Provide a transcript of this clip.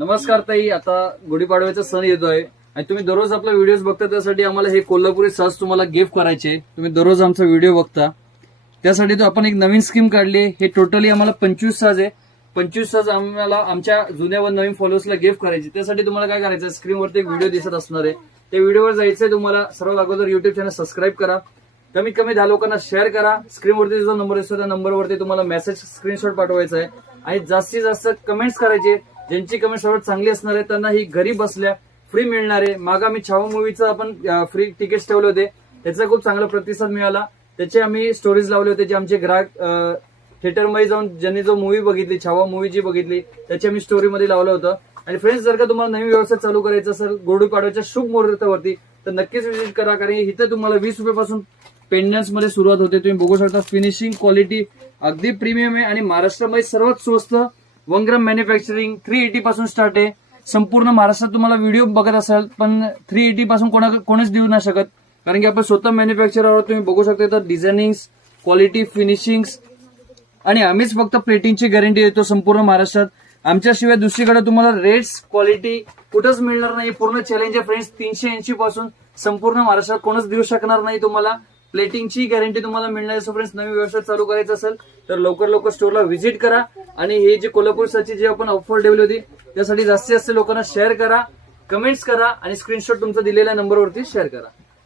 नमस्कार ताई, आता गुढीपाडव्याचा सण येतोय आणि तुम्ही दररोज आपला व्हिडिओज बघता, त्यासाठी आम्हाला हे कोल्हापुरी साज तुम्हाला गिफ्ट करायचे. तुम्ही दररोज आमचा व्हिडिओ बघता, त्यासाठी तो आपण एक नवीन स्कीम काढली. हे टोटली आम्हाला 25 साज आहे. 25 साज आम्हाला आमच्या जुन्या व नवीन फॉलोअर्सला गिफ्ट करायचे. त्यासाठी तुम्हाला काय करायचं, स्क्रीनवरती एक व्हिडिओ दिसत असणार आहे, त्या व्हिडिओवर जायचंय तुम्हाला. सर्वात अगोदर युट्यूब चॅनल सबस्क्राईब करा, कमीत कमी 10 लोकांना शेअर करा. स्क्रीनवरती जो नंबर असतो त्या नंबरवरती तुम्हाला मेसेज स्क्रीनशॉट पाठवायचा आहे आणि जास्तीत जास्त कमेंट्स करायचे. ज्यांची कमेंट सर्वात चांगली असणार आहे त्यांना ही घरी बसल्या फ्री मिळणार आहे. मागे आम्ही छावा मूवीचं आपण फ्री तिकीट्स ठेवले होते, त्याचा खूप चांगला प्रतिसाद मिळाला. त्याचे आम्ही स्टोरीज लावले होते, जे आमचे ग्राहक थिएटरमध्ये जाऊन ज्यांनी जो मूवी बघितली, छावा मूवी जी बघितली, त्याची आम्ही स्टोरीमध्ये लावलं होतं. आणि फ्रेंड्स, जर का तुम्हाला नवीन व्यवसाय चालू करायचा असेल गुढीपाडव्याच्या शुभ मुहूर्तावरती, तर नक्कीच विजिट करा. कारण इथं तुम्हाला 20 रुपयापासून पेंडन्स मध्ये सुरुवात होते. तुम्ही बघू शकता, फिनिशिंग क्वालिटी अगदी प्रीमियम आहे आणि महाराष्ट्रामध्ये सर्वात स्वस्त वनग्राम मॅन्युफॅक्चरिंग 380 पासून स्टार्ट आहे. संपूर्ण महाराष्ट्रात तुम्हाला व्हिडिओ बघत असाल, पण 380 पासून कोणीच देऊ नाही शकत, कारण की आपण स्वतः मॅन्युफॅक्चर आहोत. तुम्ही बघू शकता, तर डिझायनिंग क्वालिटी फिनिशिंग आणि आम्हीच फक्त प्लेटिंगची गॅरंटी देतो संपूर्ण महाराष्ट्रात. आमच्याशिवाय दुसरीकडे तुम्हाला रेट्स क्वालिटी कुठंच मिळणार नाही. पूर्ण चॅलेंज आहे फ्रेंड्स. 380 पासून संपूर्ण महाराष्ट्रात कोणच देऊ शकणार नाही तुम्हाला. प्लेटिंगची गॅरंटी तुम्हाला मिळणार आहे. सो फ्रेंड्स, नवीन व्यवसाय चालू करायचा असेल तर लवकर स्टोरला व्हिजिट करा आणि हे जे कोल्हापूरसाठी जे आपण ऑफर ठेवली होती, त्यासाठी जास्तीत जास्त लोकांना शेअर करा, कमेंट्स करा आणि स्क्रीनशॉट तुमचा दिलेल्या नंबरवरती शेअर करा.